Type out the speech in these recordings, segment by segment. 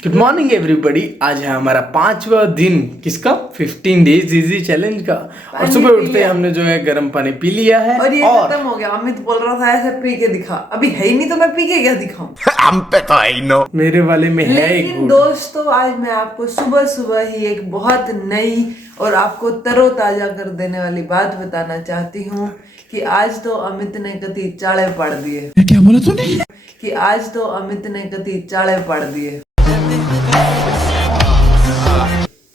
Good morning everybody. आज है हमारा 5वां दिन किसका 15 डेज इजी चैलेंज का। और सुबह उठते ही हमने जो है गर्म पानी पी लिया है और ये खत्म हो गया। अमित बोल रहा था ऐसे पी के दिखा, अभी है ही नहीं तो मैं पी के क्या दिखाऊं। हम पे तो है ही नो। मेरे वाले में है एक लेकिन दोस्तों आज मैं आपको सुबह सुबह ही एक बहुत नई और आपको तरोताजा कर देने वाली बात बताना चाहती हूँ कि आज तो अमित ने कति चाले पड़ दिए। क्या बोला तूने? कि आज तो अमित ने कति चाले पड़ दिए।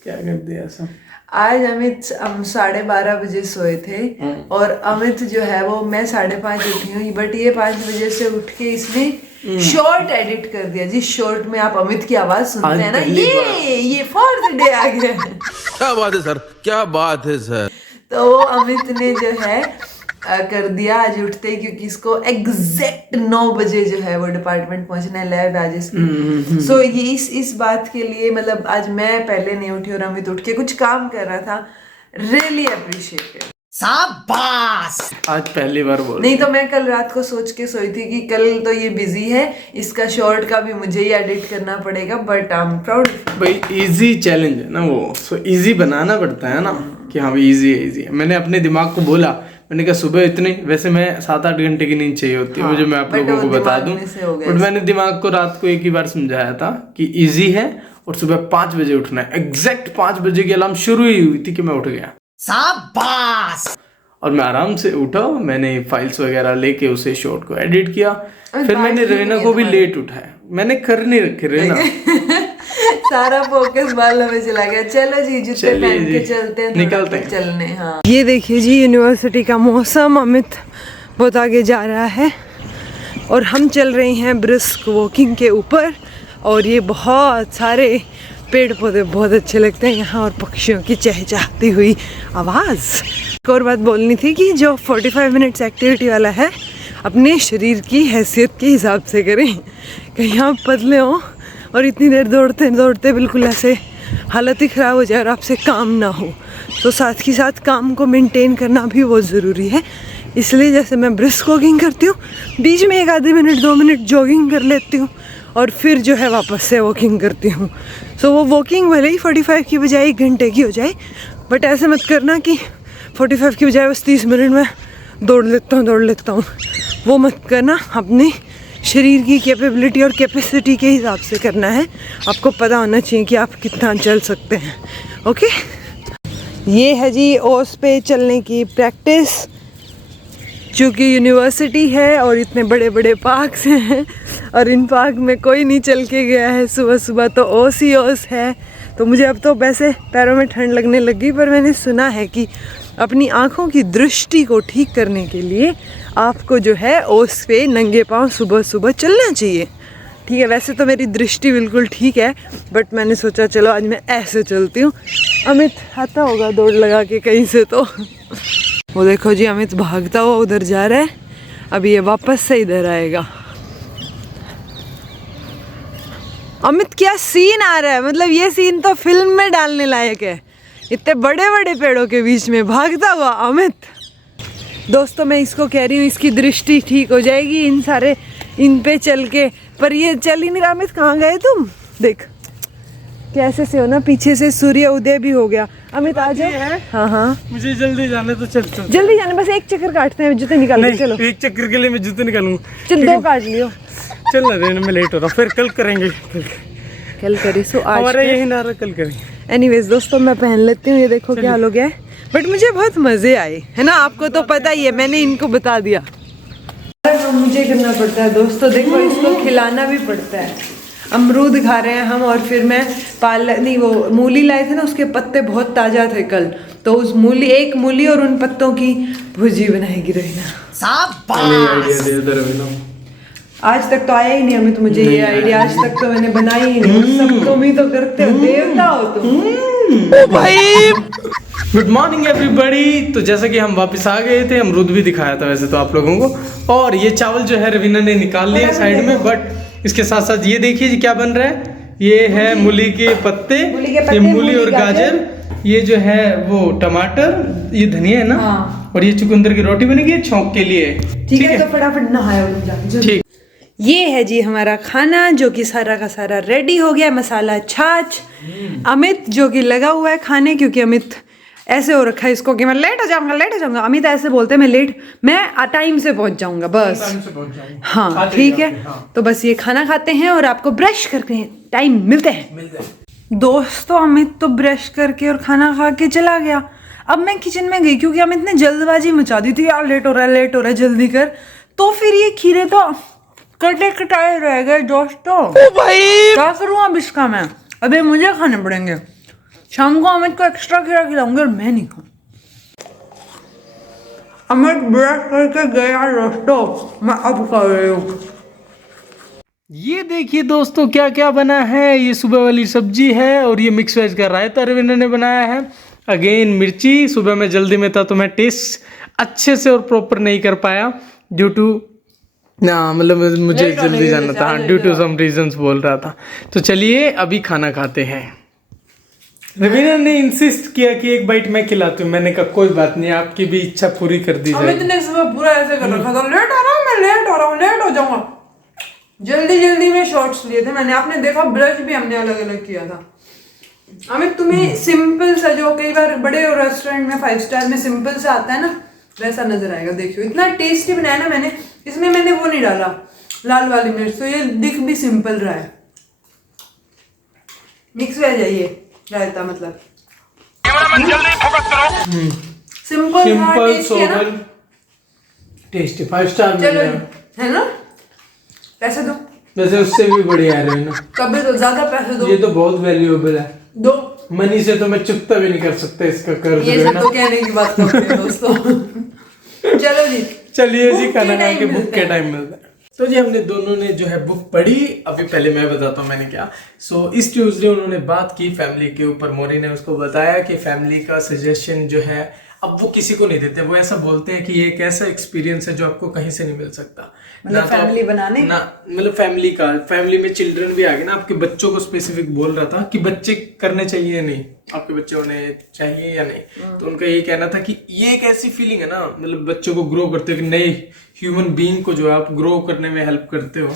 क्या कर दिया ऐसा? आज अमित हम 12:30 बजे सोए थे और अमित जो है वो मैं 5:30 उठी हूँ, बट ये 5 बजे से उठ के इसने शॉर्ट एडिट कर दिया। जिस शॉर्ट में आप अमित की आवाज सुनते हैं ना, ये 4th डे आ गया है। क्या बात है सर, क्या बात है सर। तो वो अमित ने जो है कर दिया आज उठते ही, क्योंकि इसको एग्जैक्ट 9 बजे जो है वो डिपार्टमेंट पहुंचना है, लैब आज इसकी। सो ये इस बात के लिए मतलब आज मैं पहले नहीं उठी और अमित उठ के कुछ काम कर रहा था। रियली अप्रिशिएटेड, शाबाश। आज पहली बार बोल नहीं तो मैं कल रात को सोच के सोई थी कि कल तो ये बिजी है, इसका शॉर्ट का भी मुझे ही एडिट करना पड़ेगा, बट आई एम प्राउड। भाई इजी चैलेंज है ना वो, सो इजी बनाना पड़ता है ना कि हाँ भाई इजी है इजी है। मैंने अपने दिमाग को बोला, मैंने कहा सुबह इतनी, वैसे मैं 7-8 घंटे की नींद चाहिए होती है मुझे, मैं आप लोगों को बता दूं, बट मैंने दिमाग को रात को एक ही बार समझाया था कि इजी है और सुबह 5 बजे उठना है। एग्जैक्ट 5 बजे की अलार्म शुरू ही हुई थी कि मैं उठ गया। शाबाश। और मैं आराम से उठा, मैंने फाइल्स वगैरह लेके उसे शॉर्ट को एडिट किया, फिर मैंने रवीना को भी लेट उठाया। मैंने कर नहीं रखे रवीना सारा फोकस बालों में चला गया। चलो जी जूते पहन के चलते हैं, निकलते हैं चलने। हाँ ये देखिए जी यूनिवर्सिटी का मौसम, अमित बहुत आगे जा रहा है और हम चल रहे हैं ब्रिस्क वॉकिंग के ऊपर। और ये बहुत सारे पेड़ पौधे बहुत अच्छे लगते हैं यहाँ, और पक्षियों की चहचहाती हुई आवाज़। एक और बात बोलनी थी कि जो 45 मिनट्स एक्टिविटी वाला है अपने शरीर की हैसियत के हिसाब से करें। कहीं आप पतले हो और इतनी देर दौड़ते दौड़ते बिल्कुल ऐसे हालत ही ख़राब हो जाए और आपसे काम ना हो, तो साथ ही साथ काम को मेंटेन करना भी बहुत ज़रूरी है। इसलिए जैसे मैं ब्रिस्क वॉकिंग करती हूँ, बीच में 1 आधे मिनट 2 मिनट जॉगिंग कर लेती हूँ और फिर जो है वापस से वॉकिंग करती हूँ। सो वो वॉकिंग भले ही 45 की बजाय 1 घंटे की हो जाए, बट ऐसे मत करना कि 45 की बजाय बस 30 मिनट में दौड़ लेता हूँ। वो मत करना, अपनी शरीर की कैपेबिलिटी और कैपेसिटी के हिसाब से करना है। आपको पता होना चाहिए कि आप कितना चल सकते हैं। ओके, ये है जी ओस पे चलने की प्रैक्टिस। चूँकि यूनिवर्सिटी है और इतने बड़े बड़े पार्क्स हैं और इन पार्क में कोई नहीं चल के गया है सुबह सुबह, तो ओस ही ओस है। तो मुझे अब तो वैसे पैरों में ठंड लगने लगी, पर मैंने सुना है कि अपनी आँखों की दृष्टि को ठीक करने के लिए आपको जो है ओस पे नंगे पाँव सुबह सुबह चलना चाहिए। ठीक है, वैसे तो मेरी दृष्टि बिल्कुल ठीक है, बट मैंने सोचा चलो आज मैं ऐसे चलती हूँ। अमित आता होगा दौड़ लगा के कहीं से, तो वो देखो जी अमित भागता हुआ उधर जा रहा है। अभी ये वापस से इधर आएगा। अमित क्या सीन आ रहा है, मतलब ये सीन तो फिल्म में डालने लायक है। इतने बड़े बड़े पेड़ों के बीच में भागता हुआ अमित। दोस्तों मैं इसको कह रही हूँ इसकी दृष्टि ठीक हो जाएगी इन पे चल के, पर ये चल ही नहीं रहा। अमित कहाँ गए तुम? देख कैसे से हो ना, पीछे से सूर्य उदय भी हो गया। अमित आ जाए। हाँ मुझे जल्दी जाना, तो चल जल्दी जाने, बस एक चक्कर काटते हैं, जूते निकाल। चलो एक चक्कर के लिए मैं जूते निकालूंगा। चल 2 काट लियो। चल ना रेना, मैं लेट हो रहा, फिर कल करेंगे। कल करी सो आज हमारा यही नारा, कल करेंगे। एनीवेज दोस्तों मैं पहन लेती हूँ। ये देखो क्या हाल हो गया है, बट मुझे बहुत मजे आए, है ना। आपको तो पता ही है, मैंने इनको बता दिया। मुझे करना पड़ता है दोस्तों, देखो इसको खिलाना भी पड़ता है। अमरूद खा रहे हैं हम, और फिर मैं वो मूली लाए थे ना, उसके पत्ते बहुत ताजा थे कल, तो उस एक मूली और उन पत्तों की भुजी बनाएगी रवीना। आज तक तो आया ही नहीं हमें, तो मुझे ये आइडिया आज तक तो मैंने बनाई ही नहीं। सब तुम ही तो करते हो, देवता हो तुम भाई। Good morning everybody. तो जैसा कि हम वापस आ गए थे, अमरूद भी दिखाया था वैसे तो आप लोगों को, और ये चावल जो है रवीना ने निकाल लिया साइड में, बट इसके साथ साथ ये देखिए जी क्या बन रहा है। ये है मूली के पत्ते, ये मूली और गाजर, ये जो है वो टमाटर, ये धनिया है ना, और ये चुकंदर की रोटी बनेगी छौंक के लिए। ठीक है, तो फटाफट नहाया। ठीक, ये है जी हमारा खाना जो कि सारा का सारा रेडी हो गया। मसाला छाछ। अमित जो कि लगा हुआ है खाने, क्योंकि अमित ऐसे हो रखा है इसको कि मैं लेट हो जाऊंगा। अमित ऐसे बोलते हैं मैं टाइम से पहुंच जाऊंगा बस। हाँ ठीक है। तो बस ये खाना खाते हैं और आपको ब्रश करके टाइम मिलते हैं। दोस्तों अमित तो ब्रश करके और खाना खा के चला गया। अब मैं किचन में गई क्योंकि अमित ने जल्दबाजी मचा दी थी, यार लेट हो रहा है जल्दी कर। तो फिर ये खीरे तो कटे कटाए रह गए दोस्तों। ओ भाई क्या करूँ अब इसका मैं, अबे मुझे खाने पड़ेंगे। शाम को अमित को एक्स्ट्रा खीरा खिलाऊंगी और मैं नहीं खाऊं। अमित ब्रश करके गया दोस्तों, मैं अब कर रही हूँ। ये देखिए दोस्तों क्या क्या बना है। ये सुबह वाली सब्जी है और ये मिक्स वेज का रायता रविंद्र ने बनाया है। अगेन मिर्ची, सुबह मैं जल्दी में था तो मैं टेस्ट अच्छे से और प्रॉपर नहीं कर पाया ड्यू टू मतलब मुझे जल्दी जाना था, ड्यू टू सम रीजंस बोल रहा था। तो चलिए अभी खाना खाते हैं। रवीना ने इंसिस्ट किया कि एक बाइट मैं खिलाती हूँ। मैंने कहा कोई बात नहीं, आपकी भी इच्छा पूरी कर दी जाएगी। अमित ने सुबह पूरा ऐसे कर रखा था, लेट हो जाऊंगा। जल्दी में शॉर्ट्स लिए थे मैंने, आपने देखा ब्रश भी हमने अलग अलग किया था। अमित तुम्हें सिंपल सा जो कई बार बड़े रेस्टोरेंट में 5 स्टार में सिंपल सा आता है ना, वैसा नजर आएगा। देखियो इतना टेस्टी बनाया ना मैंने, इसमें मैंने वो नहीं डाला लाल वाली मिर्च, तो ये दिख भी सिंपल रहा है। मिक्स वेज है ये रायता, मतलब सिंपल सोबर टेस्टी 5 स्टार है ना। पैसे दो, वैसे उससे भी बढ़िया है ना। कभी तो ज्यादा पैसे दो, ये तो बहुत वैल्यूएबल है। दो मनी से तो मैं चुकता भी नहीं कर सकता इसका कर्ज। ये सब तो कहने की बात करते हैं दोस्तों। चलो जी, चलिए जी खाना खा के बुक के टाइम मिलता है। तो जी हमने दोनों ने जो है बुक पढ़ी। अभी पहले मैं बताता हूँ मैंने क्या। इस ट्यूसडे उन्होंने बात की फैमिली के ऊपर। मोरी ने उसको बताया कि फैमिली का सजेशन जो है अब वो किसी को नहीं देते। वो ऐसा बोलते हैं कि ये एक ऐसा एक्सपीरियंस है जो आपको कहीं से नहीं मिल सकता। मतलब फैमिली बनाने ना, मतलब फैमिली में चिल्ड्रन भी आ गए ना। आपके बच्चों को स्पेसिफिक बोल रहा था कि बच्चे करने चाहिए या नहीं, आपके बच्चे होने चाहिए या नहीं। तो उनका ये कहना था कि ये एक ऐसी फीलिंग है ना, मतलब बच्चों को ग्रो करते हो कि नए ह्यूमन बीइंग को जो है आप ग्रो करने में हेल्प करते हो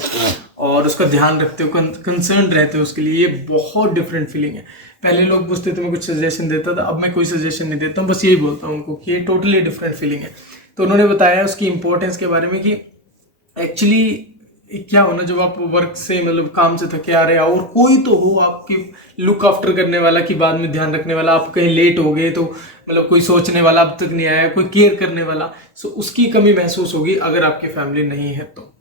और उसका ध्यान रखते हो, कंसर्न रहते हो उसके लिए। ये बहुत डिफरेंट फीलिंग है। पहले लोग पूछते थे, मैं कुछ सजेशन देता था, अब मैं कोई सजेशन नहीं देता हूँ, बस यही बोलता हूँ उनको कि ये टोटली डिफरेंट फीलिंग है। तो उन्होंने बताया उसकी इंपॉर्टेंस के बारे में कि एक्चुअली क्या होना जब आप वर्क से मतलब काम से थके आ रहे हो और कोई तो हो आपकी लुक आफ्टर करने वाला, कि बाद में ध्यान रखने वाला। आप कहीं लेट हो गए तो मतलब कोई सोचने वाला अब तक नहीं आया, कोई केयर करने वाला, सो उसकी कमी महसूस होगी अगर आपकी फैमिली नहीं है तो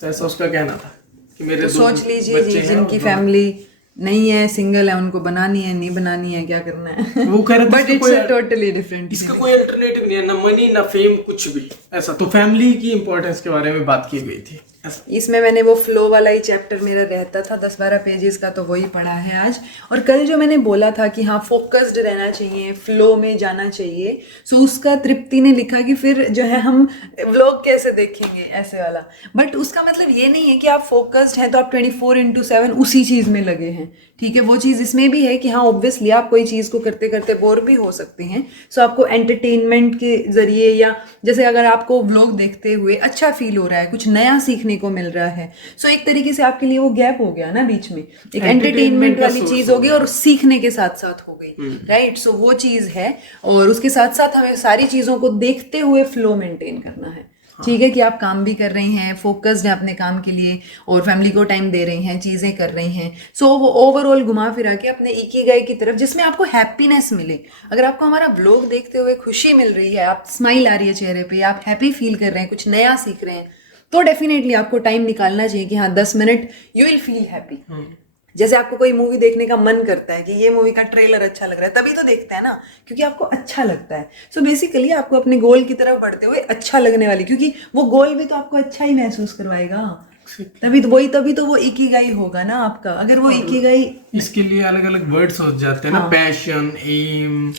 ऐसा उसका कहना था कि मेरे तो सोच लीजिए जी, जिनकी फैमिली नहीं है, सिंगल है, उनको बनानी है नहीं बनानी है, क्या करना है। वो कह रहे थे बट इट्स टोटली डिफरेंट। इसका कोई अल्टरनेटिव नहीं है, ना मनी ना फेम, कुछ भी ऐसा। तो फैमिली की इंपॉर्टेंस के बारे में बात की गई थी। इसमें मैंने वो फ्लो वाला ही चैप्टर मेरा रहता था 10-12 पेजेस का, तो वही पढ़ा है आज। और कल जो मैंने बोला था कि हाँ फोकस्ड रहना चाहिए, फ्लो में जाना चाहिए, सो उसका तृप्ति ने लिखा कि फिर जो है हम व्लॉग कैसे देखेंगे ऐसे वाला। बट उसका मतलब ये नहीं है कि आप फोकस्ड हैं तो आप 24/7 उसी चीज़ में लगे हैं। ठीक है, वो चीज़ इसमें भी है कि हाँ ऑब्वियसली आप कोई चीज़ को करते करते बोर भी हो सकते हैं। सो आपको एंटरटेनमेंट के जरिए, या जैसे अगर आपको व्लॉग देखते हुए अच्छा फील हो रहा है, कुछ नया सीखने को मिल रहा है, सो एक तरीके से आपके लिए वो गैप हो गया ना बीच में, एक एंटरटेनमेंट वाली चीज़ हो गई और सीखने के साथ साथ हो गई, राइट। सो वो चीज़ है और उसके साथ साथ हमें सारी चीज़ों को देखते हुए फ्लो मेंटेन करना है। ठीक है कि आप काम भी कर रही हैं, फोकस्ड हैं अपने काम के लिए और फैमिली को टाइम दे रही हैं, चीज़ें कर रही हैं। सो वो ओवरऑल घुमा फिरा के अपने इकिगाई की तरफ, जिसमें आपको हैप्पीनेस मिले। अगर आपको हमारा व्लॉग देखते हुए खुशी मिल रही है, आप स्माइल आ रही है चेहरे पे, आप हैप्पी फील कर रहे हैं, कुछ नया सीख रहे हैं, तो डेफिनेटली आपको टाइम निकालना चाहिए कि हाँ 10 minute you will feel happy. जैसे आपको कोई मूवी देखने का मन करता है कि ये मूवी का ट्रेलर अच्छा लग रहा है, तभी तो देखते हैं ना, क्योंकि आपको अच्छा लगता है। सो बेसिकली आपको अपने गोल की तरफ बढ़ते हुए अच्छा लगने वाली, क्योंकि वो गोल भी तो आपको अच्छा ही महसूस करवाएगा, तभी तो वो इकिगाई होगा ना आपका। अगर वो इकिगाई इसके लिए अलग अलग वर्ड्स हो जाते हैं ना, पैशन, एम,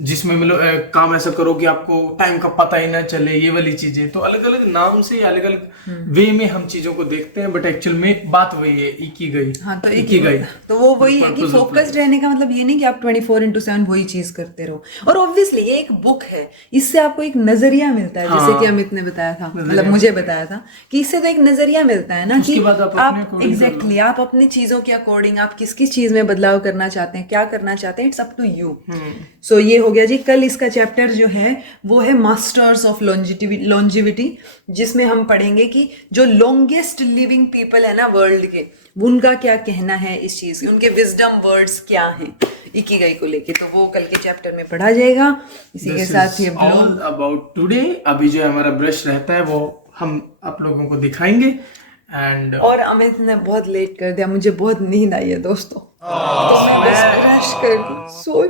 जिसमें मतलब काम ऐसा करो कि आपको टाइम का पता ही ना चले, ये वाली चीजें। तो अलग अलग नाम से अलग अलग वे में हम चीजों को देखते हैं, बट एक्चुअल में बात वही है, इकिगाई। हाँ, तो इकिगाई तो वो वही है कि फोकस्ड रहने का मतलब ये नहीं कि आप 24/7 वही चीज करते रहो। और ऑब्वियसली ये एक बुक है, इससे आपको एक नजरिया मिलता है, जैसे कि अमित ने बताया था, मतलब मुझे बताया था कि इससे तो एक नजरिया मिलता है ना कि आप एग्जैक्टली आप अपनी चीजों के अकॉर्डिंग आप किस किस चीज में बदलाव करना चाहते हैं, क्या करना चाहते हैं, इट्स अप टू यू। सो ये हो गया जी। कल इसका चैप्टर जो है वो है मास्टर्स ऑफ लॉन्जिविटी, जिसमें हम पढ़ेंगे कि जो लॉन्गेस्ट लिविंग पीपल है ना वर्ल्ड के, उनका क्या कहना है इस चीज, उनके विजडम वर्ड्स क्या हैं इकिगाई को लेके। तो वो कल के चैप्टर में पढ़ा जाएगा। इसी के साथ ये ऑल अबाउट टुडे। अभी जो हमारा ब्रश रहता है वो हम आप लोगों को दिखाएंगे। एंड और अमित ने बहुत लेट कर दिया, मुझे बहुत नींद आई है दोस्तों, तो मैं बस ब्रश कर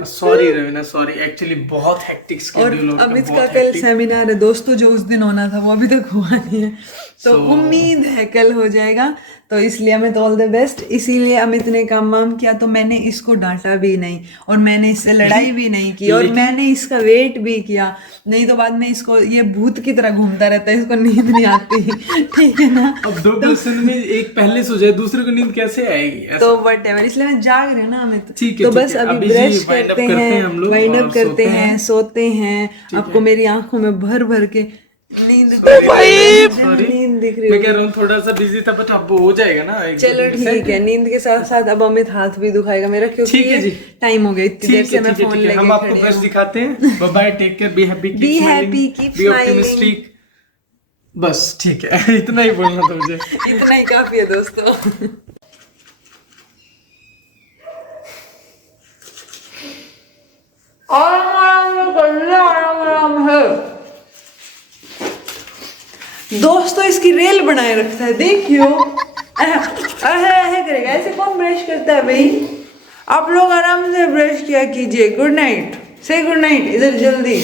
सॉरी रवीना, सॉरी, एक्चुअली बहुत हेक्टिक और शेड्यूल। अमित का कल सेमिनार है दोस्तों, जो उस दिन होना था वो अभी तक हुआ नहीं है, तो उम्मीद है कल हो जाएगा। तो इसलिए अमित ऑल द बेस्ट। इसीलिए अमित ने काम वाम किया, तो मैंने इसको डांटा भी नहीं और मैंने इससे लड़ाई भी नहीं की और मैंने इसका वेट भी किया, नहीं तो बाद में इसको ये भूत की तरह घूमता रहता है, इसको नींद नहीं आती। ठीक है ना। अब 2 पर्सन में एक पहले सो जाए, दूसरे को नींद कैसे आएगी? तो वट एवर, इसलिए मैं जाग रही हूँ ना अमित। ठीक है, तो बस अभी ब्रश करते हैं, हम लोग वाइंड अप करते हैं, सोते हैं। आपको मेरी आंखों में भर भर के नींद नींद दिख रही मैं कह रहा हूँ थोड़ा सा बिजी था, बट अब हो जाएगा ना। चलो ठीक है, नींद के साथ साथ अब अमित हाथ भी दुखाएगा मेरा, क्योंकि ठीक है जी, टाइम हो गया, इतनी देर से मैं फोन लेके हम आपको ब्रश दिखाते हैं। Bye bye, take care, be happy, be happy, keep be optimistic. बस ठीक है, इतना ही बोलना था मुझे। इतना ही काफी है दोस्तों। आराम है दोस्तों, इसकी रेल बनाए रखता है, देखियो। करेगा ऐसे, कौन ब्रश करता है भाई? आप लोग आराम से ब्रश किया कीजिए। गुड नाइट, से गुड नाइट इधर जल्दी।